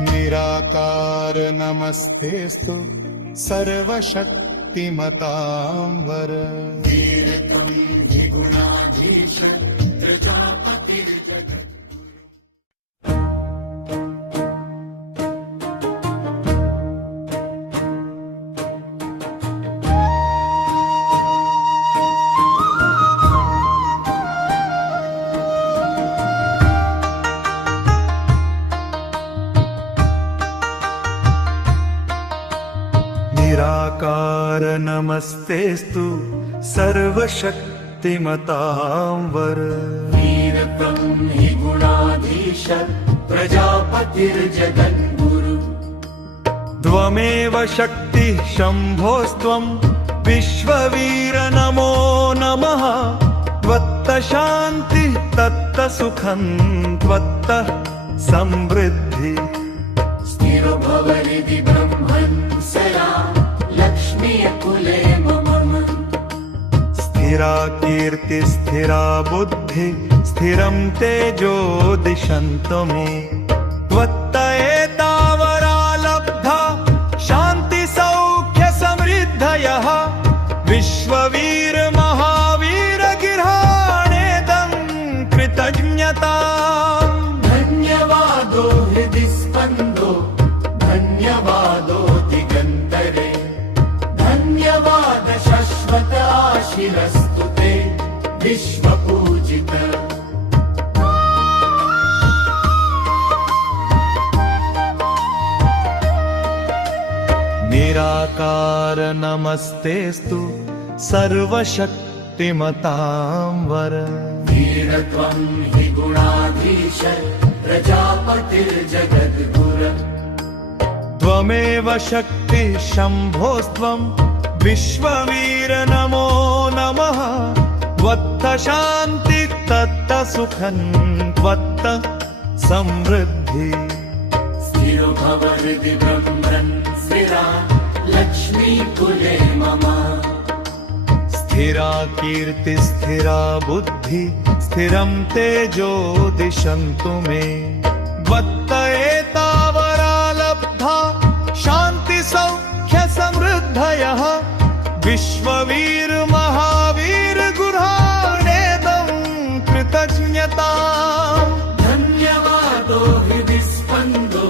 निराकार नमस्तेस्तु सर्वशक्तिमतां वर। वीरत्वं हि गुणाधीश प्रजापतिर्जगत्। निराकार नमस्तेस्तु सर्वशक्तिमतां वर। वीरत्वं हि गुणाधीश प्रजापतिर्जगद्गुरु। त्वमेव शक्तिः शम्भोस्त्वं विश्ववीर नमो नमः। त्वत्त शान्तिः तत्त सुखं त्वत्त समृद्धि। स्थिरो भवति ब्रह्मन् सदा लक्ष्मी कुले मम। स्थिरा कीर्ति स्थिरा बुद्धि स्थिरं तेजो दिशन्तु मे। त्वत्त एतावरा लब्धा शान्ति सौख्य समृद्धयः। विश्ववीर महावीर गृहाणेदं कृतज्ञताम्। धन्यवादो हृदि स्पन्दो धन्यवादो दिगन्तरे। धन्यवाद शश्वत आशिरस्तु ते विश्वपूजित। निराकार नमस्तेस्तु सर्वशक्तिमतां वर। वीरत्वं हि गुणाधीश प्रजापतिर्जगद्गुरु। त्वमेव शक्ति शम्भोस्त्वं विश्ववीर नमो नमः। त्वत्त शान्ति तत्त सुखं त्वत्त समृद्धि। स्थिरो भवति ब्रह्मन् स्थिरा लक्ष्मी कुले मम। स्थिरा कीर्ति स्थिरा बुद्धि स्थिरं तेजो दिशन्तु मे। त्वत्त एतावरा लब्धा शान्ति सौख्य समृद्धयः। विश्ववीर महावीर गृहाणेदं कृतज्ञताम्। धन्यवादो हृदि स्पन्दो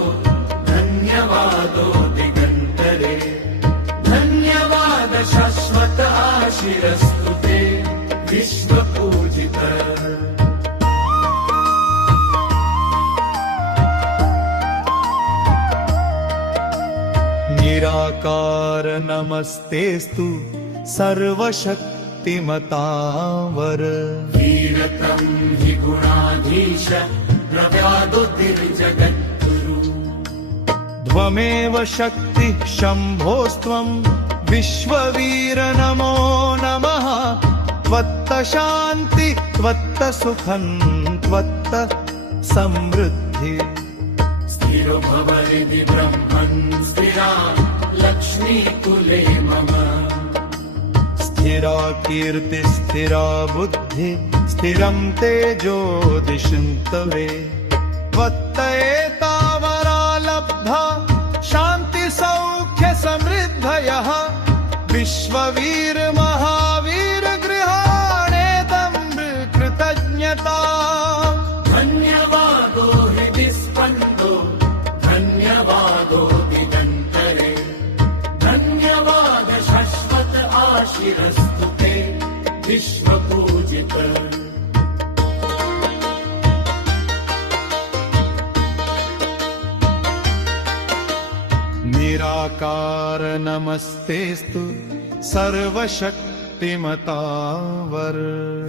धन्यवादो दिगन्तरे। धन्यवाद शाश्वत आशिरस्तु ते विश्वपूजित। निराकार नमस्तेस्तु सर्वशक्तिमतां वर। वीरत्वं हि गुणाधीश प्रव्यादुतिर्जगद्गुरु। त्वमेव शक्तिः शम्भोस्त्वं विश्ववीर नमो नमः। त्वत्त शान्ति त्वत्त सुखं त्वत्त समृद्धि। स्थिरो भवति ब्रह्मन् स्थिरा लक्ष्मी कुले मम। स्थिरा कीर्ति स्थिरा बुद्धि स्थिरं तेजो दिशन्तु मे। त्वत्त एतावरा लब्धा विश्ववीर महावीर गृहाणेदं कृतज्ञता धन्यवादो हृदि स्पन्दो धन्यवादो दिगन्तरे धन्यवाद शाश्वत आशिरस्तु ते विश्वपूजित निराकार नमस्तेस्तु सर्वशक्तिमतावर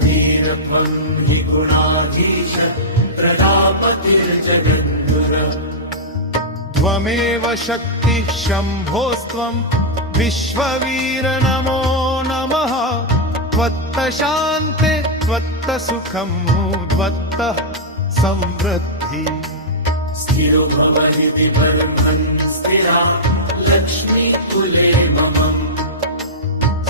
वीरत्वं हि गुणाधीश प्रजापतिर्जगद्गुर त्वमेव शक्तिः शम्भोस्त्वं विश्ववीर नमो नमः त्वत्त शान्ते त्वत्त सुखं त्वत्तः समृद्धि स्थिरो भव हृदि ब्रह्मन् स्थिरा लक्ष्मी कुले ममम्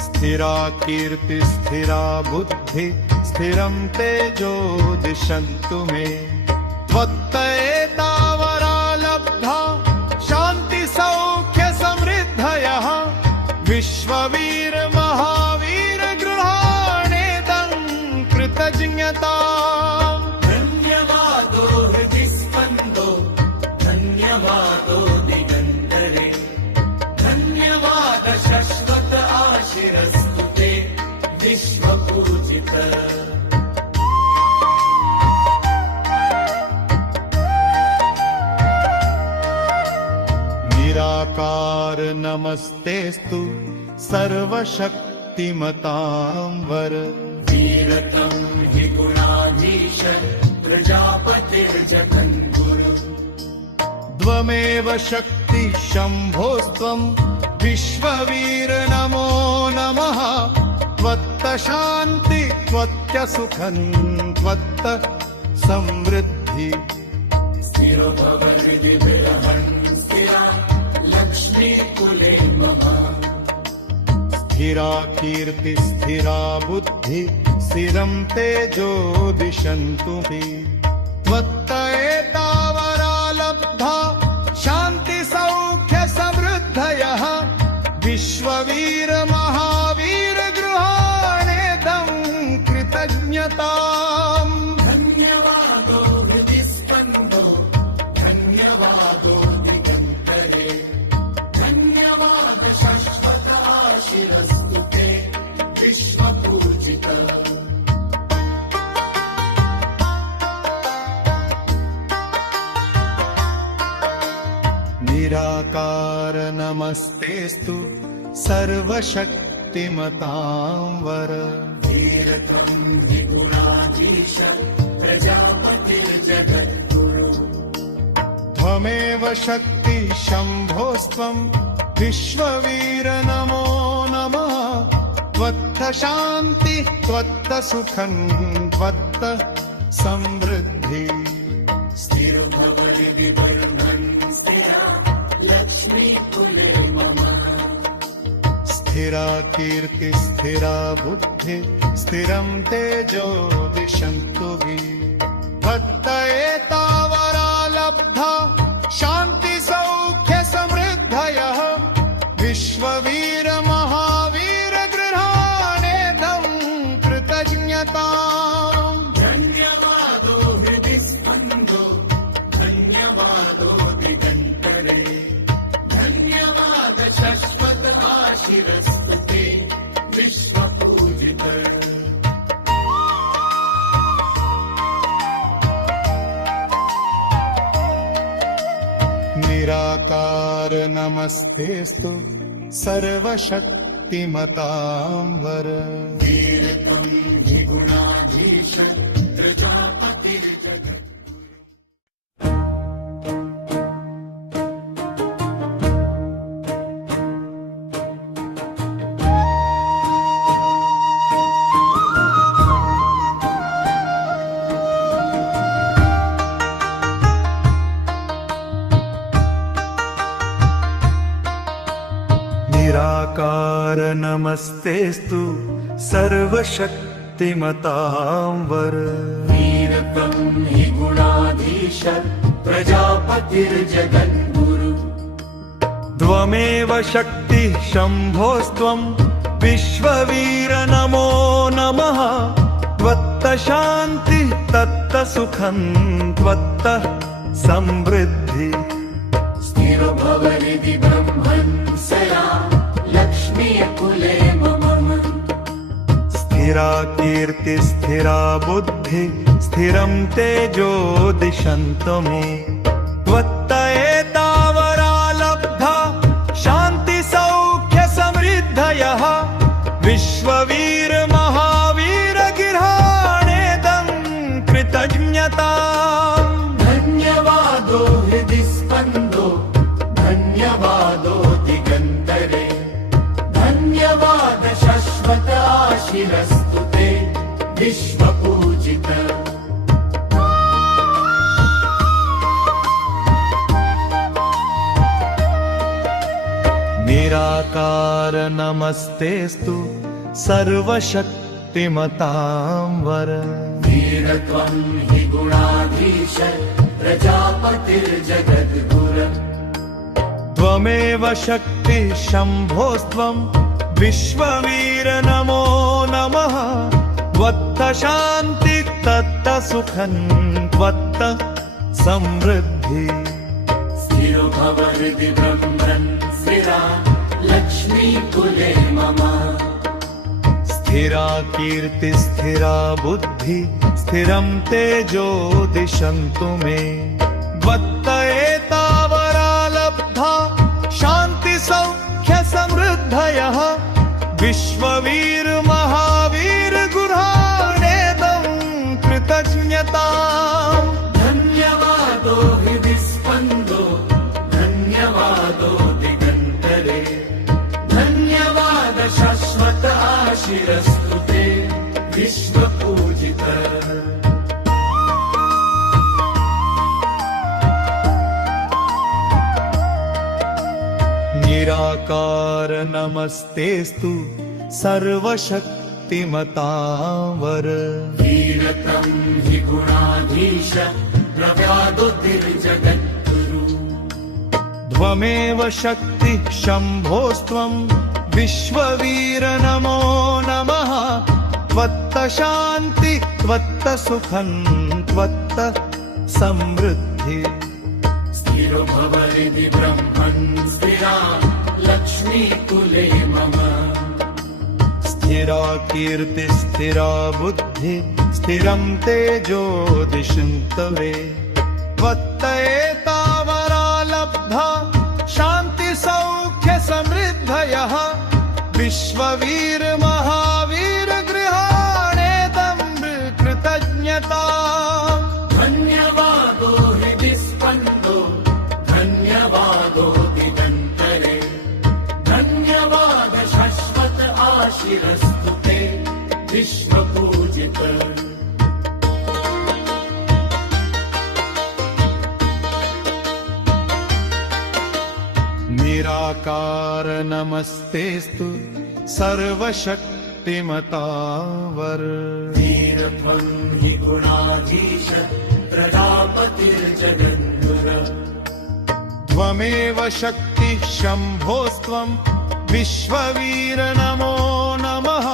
स्थिरा कीर्ति स्थिरा बुद्धि स्थिरं तेजो दिशन्तु मे त्वत्त एतावरा लब्धा शान्ति सौख्य समृद्धयः विश्ववीर महावीर गृहाणेदं कृतज्ञता धन्यवादो हृदि स्पन्दो धन्यवादो दिगन्तरे धन्यवाद शाश्वत आशिरस्तु ते विश्वपूजित निराकार नमस्तेस्तु सर्वशक्तिमतां वर वीरतं हि गुणाधीश प्रजापतिर्जगद्गुर त्वमेव शक्तिः शम्भोस्त्वं विश्ववीर नमो नमः त्वत्त शान्ति त्वत्त सुखं त्वत्त समृद्धि स्थिरो भव हृदि बृहन् स्थिरा लक्ष्मी कुले मम स्थिरा कीर्ति स्थिरा बुद्धि स्थिरं तेजो दिशन्तु मे त्वत्त एतावरा लब्धा शान्ति सौख्य समृद्धयः विश्ववीर महावीर गृहाणेदं कृतज्ञताम् धन्यवादो हृदि स्पन्दो धन्यवादो दिगन्तरे धन्यवाद शाश्वत आशिरस्तु ते विश्वपूजित निराकार नमस्तेस्तु सर्वशक्तिमतां वर वीरतं हि गुणाधीश प्रजापतिर्जगद्गुरु त्वमेव शक्तिः शम्भोस्त्वं विश्ववीर नमो नमः त्वत्त शान्तिः त्वत्त सुखं त्वत्त समृद्धि स्थिरो भव हृदि ब्रह्मन् स्थिरा लक्ष्मी कुले मम स्थिरा कीर्ति स्थिरा बुद्धि स्थिरं तेजो दिशन्तु मे त्वत्त एतावरा लब्धा शान्ति सौख्य समृद्धयः विश्ववीर महावीर गृहाणेदं कृतज्ञताम् धन्यवादो हृदि स्पन्दो धन्यवादो दिगन्तरे धन्यवाद शाश्वत आशिरस्तु ते विश्वपूजित निराकार नमस्तेस्तु सर्वशक्तिमतां वर वीरतं हि गुणाधीश प्रजापतिर्जगत् निराकार नमस्तेस्तु सर्वशक्तिमतां वर वीरतं हि गुणाधीश प्रजापतिर्जगद्गुरु त्वमेव शक्तिः शम्भोस्त्वं विश्ववीर नमो नमः त्वत्त शान्ति तत्त सुखं त्वत्त समृद्धि स्थिरो भव हृदि ब्रह्मन् सदा लक्ष्मीकुले मम स्थिरा कीर्ति स्थिरा बुद्धि स्थिरं तेजो दिशन्तु मे त्वत्त एतावरा लब्धा शान्ति सौख्य समृद्धयः विश्ववीर महावीर गृहाणेदं कृतज्ञताम् धन्यवादो हृदि स्पन्दो धन्यवादो दिगन्तरे धन्यवाद शाश्वत आशिरस्तु ते विश्वपूजित निराकार नमस्तेस्तु सर्वशक्तिमतां वर वीरत्वं हि गुणाधीश प्रजापतिर्जगद्गुर त्वमेव शक्तिः शम्भोस्त्वं विश्ववीर नमो नमः त्वत्त शान्ति तत्त सुखं त्वत्त समृद्धि स्थिरो भव हृदि ब्रह्मन् स्थिरा लक्ष्मीकुले मम स्थिरा कीर्ति स्थिरा बुद्धि स्थिरं तेजो दिशन्तु मे त्वत्त एतावरा लब्धा शान्ति सौख्य समृद्धयः विश्ववीर महावीर गृहाणेदं कृतज्ञताम् धन्यवादो हृदि स्पन्दो धन्यवादो दिगन्तरे धन्यवाद शाश्वत आशिरस्तु ते विश्वपूजित निराकार नमस्तेस्तु सर्वशक्तिमतां वर वीरतं हि गुणाधीश प्रव्यादुतिर्जगद्गुरु त्वमेव शक्तिः शम्भोस्त्वं विश्ववीर नमो नमः त्वत्त शान्ति त्वत्त सुखं त्वत्त समृद्धि स्थिरो भव हृदि ब्रह्मन् स्थिरा लक्ष्मीकुले मम स्थिरा कीर्ति स्थिरा बुद्धि स्थिरं तेजो दिशन्तु मे त्वत्त एतावरा लब्धा शान्ति सौख्य समृद्धयः विश्ववीर महावीर गृहाणेदं कृतज्ञताम् धन्यवादो हृदि स्पन्दो धन्यवादो दिगन्तरे धन्यवाद शाश्वत आशिरस्तु ते विश्वपूजित निराकार नमस्तेस्तु सर्वशक्तिमतां वर वीरत्वं हि गुणाधीश प्रजापतिर्जगद्गुर त्वमेव शक्तिः शम्भोस्त्वं विश्ववीर नमो नमः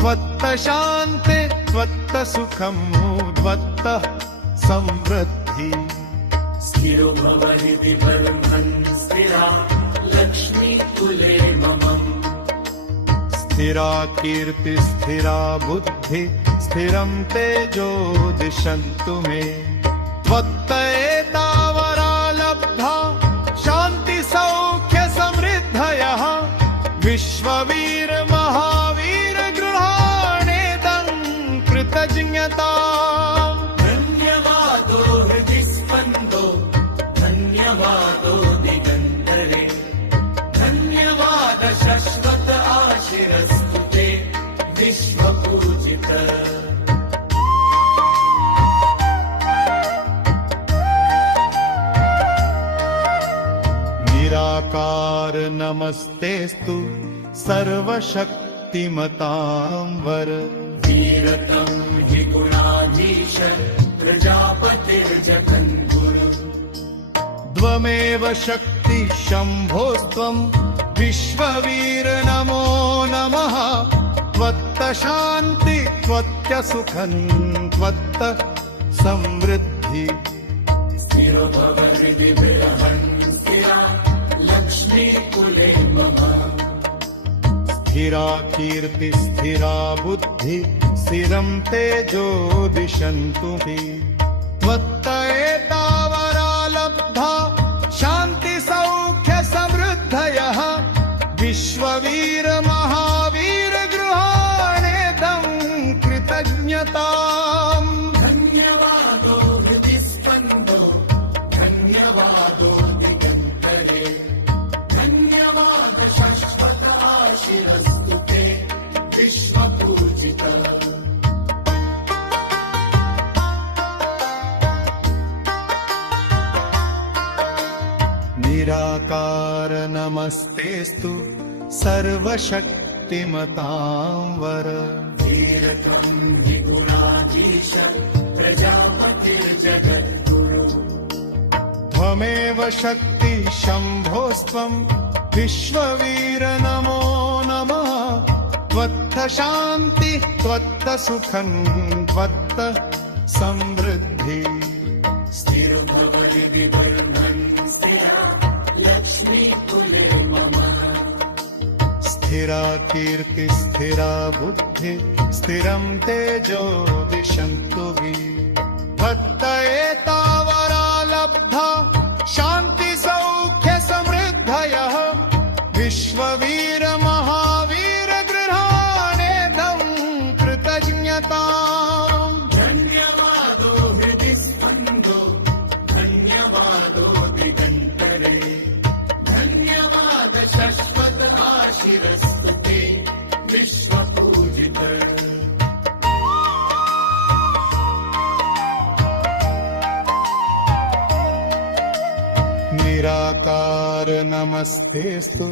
त्वत्त शान्ति त्वत्त सुखं त्वत्त समृद्धि स्थिरो भव हृदि ब्रह्मन् स्थिरा लक्ष्मीकुले मम स्थिरा कीर्ति स्थिरा बुद्धि स्थिरं तेजो दिशन्तु मे त्वत्त एतावरा लब्धा शान्ति सौख्य समृद्धयः विश्ववीर महावीर गृहाणेदं कृतज्ञताम् धन्यवादो हृदि स्पन्दो धन्यवादो दिगन्तरे धन्यवाद शाश्वत आशिरस्तु ते विश्वपूजित निराकार नमस्तेस्तु सर्वशक्तिमतां वर वीरतं हि गुणाधीश प्रजापतिर्जगद्गुर त्वमेव शक्तिः शम्भोस्त्वं विश्ववीर नमो नमः त्वत्त शान्ति त्वत्त सुखं त्वत्त समृद्धि स्थिरो भव हृदि बृहन् स्थिरा लक्ष्मी कुले मम स्थिरा कीर्ति स्थिरा बुद्धि स्थिरं तेजो दिशन्तु हि त्वत्त एतावरा लब्धा शान्ति सौख्य समृद्धयः विश्ववीर महावीर गृहाणेदं कृतज्ञताम् धन्यवादो हृदि स्पन्दो धन्यवादो दिगन्तरे धन्यवाद शाश्वत आशिरस्तु ते विश्वपूजित निराकार नमस्तेस्तु सर्वशक्तिमतां वर वीरकं हि गुणाधीश प्रजापतिर्जगद्गुरु त्वमेव शक्ति शम्भोस्त्वं विश्ववीर नमो नमः त्वत्त शान्ति त्वत्त सुखं त्वत्त समृद्धि स्थिरो भव हृदि बर्धन् स्थिरा लक्ष्मी कुले मम स्थिरा कीर्ति स्थिरा बुद्धि स्थिरं तेजो दिशन्तु हि त्वत्त एतावरा लब्धा शान्ति सौख्य समृद्धयः विश्ववीर महावीर गृहाणेदं कृतज्ञताम् धन्यवादो हृदि स्पन्दो धन्यवादो दिगन्तरे धन्यवाद शाश्वत आशिरस्तु ते विश्वपूजित निराकार नमस्तेस्तु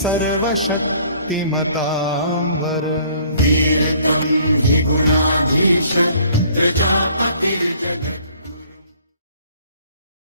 सर्वशक्तिमतां वर वीरकं हि गुणाधीश प्रजापतिर्जगत्